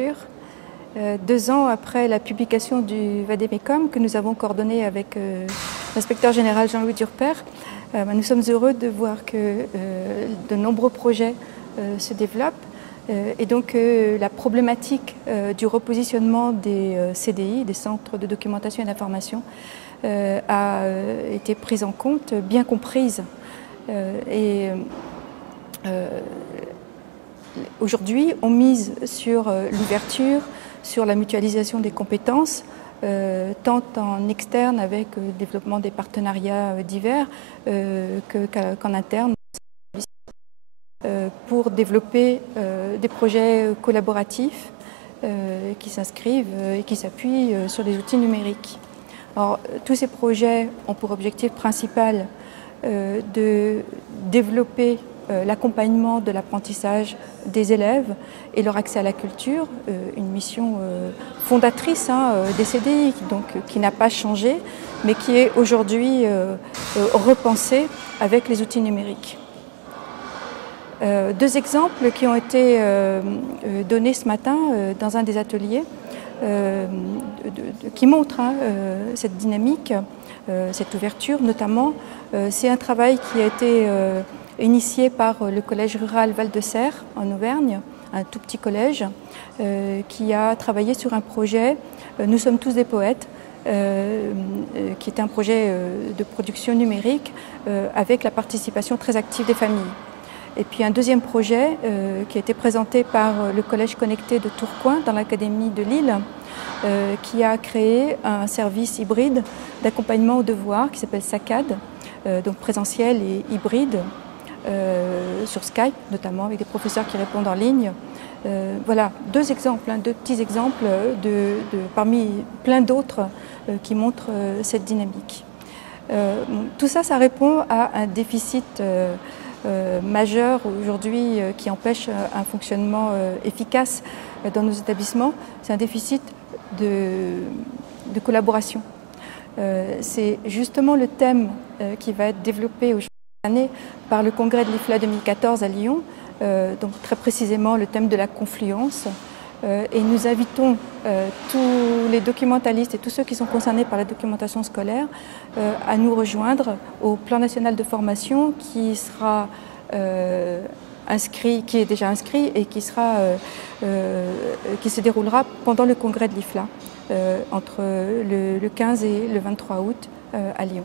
d'ouverture. 2 ans après la publication du Vademecum, que nous avons coordonné avec l'inspecteur général Jean-Louis Durper, nous sommes heureux de voir que de nombreux projets se développent. Et donc la problématique du repositionnement des CDI, des centres de documentation et d'information, a été prise en compte, bien comprise. Aujourd'hui, on mise sur l'ouverture, sur la mutualisation des compétences, tant en externe avec le développement des partenariats divers qu'en interne, pour développer des projets collaboratifs qui s'inscrivent et qui s'appuient sur des outils numériques. Alors, tous ces projets ont pour objectif principal de développer l'accompagnement de l'apprentissage des élèves et leur accès à la culture, une mission fondatrice des CDI, donc, qui n'a pas changé, mais qui est aujourd'hui repensée avec les outils numériques. 2 exemples qui ont été donnés ce matin dans un des ateliers qui montrent cette dynamique, cette ouverture notamment. C'est un travail qui a été initié par le collège rural Val-de-Serre en Auvergne, un tout petit collège, qui a travaillé sur un projet « Nous sommes tous des poètes », qui est un projet de production numérique avec la participation très active des familles. Et puis un deuxième projet qui a été présenté par le Collège Connecté de Tourcoing dans l'Académie de Lille, qui a créé un service hybride d'accompagnement aux devoirs qui s'appelle SACAD, donc présentiel et hybride, sur Skype notamment, avec des professeurs qui répondent en ligne. Voilà, 2 exemples, 2 petits exemples parmi plein d'autres qui montrent cette dynamique. Tout ça, ça répond à un déficit majeur aujourd'hui qui empêche un fonctionnement efficace dans nos établissements. C'est un déficit de collaboration. C'est justement le thème qui va être développé aujourd'hui année par le congrès de l'IFLA 2014 à Lyon, donc très précisément le thème de la confluence. Et nous invitons tous les documentalistes et tous ceux qui sont concernés par la documentation scolaire à nous rejoindre au plan national de formation qui sera inscrit, qui est déjà inscrit et qui se déroulera pendant le congrès de l'IFLA entre le 15 et le 23 août à Lyon.